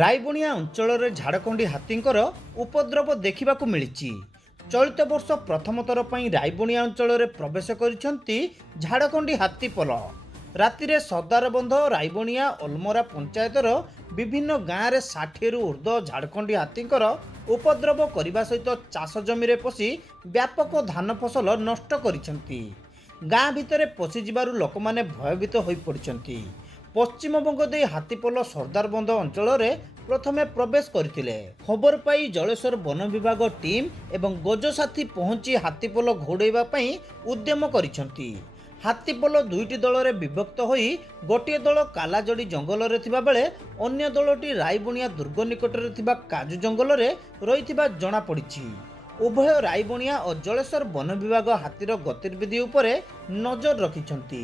ରାଇବଣିଆ ଅଞ୍ଚଳରେ ଝାଡ଼ଖଣ୍ଡି ହାତୀଙ୍କର ଉପଦ୍ରବ ଦେଖିବାକୁ ମିଳିଛି। ଚଳିତ ବର୍ଷ ପ୍ରଥମ ଥର ପାଇଁ ରାଇବଣିଆ ଅଞ୍ଚଳରେ ପ୍ରବେଶ କରିଛନ୍ତି ଝାଡ଼ଖଣ୍ଡି ହାତୀପଲ। ରାତିରେ ସର୍ଦାରବନ୍ଧ, ରାଇବଣିଆ, ଅଲମରା ପଞ୍ଚାୟତର ବିଭିନ୍ନ ଗାଁରେ 60ରୁ ଉର୍ଦ୍ଧ୍ୱ ଝାଡ଼ଖଣ୍ଡି ହାତୀଙ୍କର ଉପଦ୍ରବ କରିବା ସହିତ ଚାଷ ଜମିରେ ପଶି ବ୍ୟାପକ ଧାନ ଫସଲ ନଷ୍ଟ କରିଛନ୍ତି। ଗାଁ ଭିତରେ ପଶିଯିବାରୁ ଲୋକମାନେ ଭୟଭୀତ ହୋଇପଡ଼ିଛନ୍ତି। ପଶ୍ଚିମବଙ୍ଗ ଦେଇ ହାତୀପଲ ସର୍ଦାରବନ୍ଧ ଅଞ୍ଚଳରେ ପ୍ରଥମେ ପ୍ରବେଶ କରିଥିଲେ। ଖବର ପାଇ ଜଳେଶ୍ୱର ବନ ବିଭାଗ ଟିମ୍ ଏବଂ ଗଜସାଥୀ ପହଞ୍ଚି ହାତୀପଲ ଘଉଡ଼ାଇବା ପାଇଁ ଉଦ୍ୟମ କରିଛନ୍ତି। ହାତୀପଲ ଦୁଇଟି ଦଳରେ ବିଭକ୍ତ ହୋଇ ଗୋଟିଏ ଦଳ କାଲାଜଡ଼ି ଜଙ୍ଗଲରେ ଥିବା ବେଳେ ଅନ୍ୟ ଦଳଟି ରାଇବଣିଆ ଦୁର୍ଗ ନିକଟରେ ଥିବା କାଜୁ ଜଙ୍ଗଲରେ ରହିଥିବା ଜଣାପଡ଼ିଛି। ଉଭୟ ରାଇବଣିଆ ଓ ଜଳେଶ୍ୱର ବନ ବିଭାଗ ହାତୀର ଗତିବିଧି ଉପରେ ନଜର ରଖିଛନ୍ତି।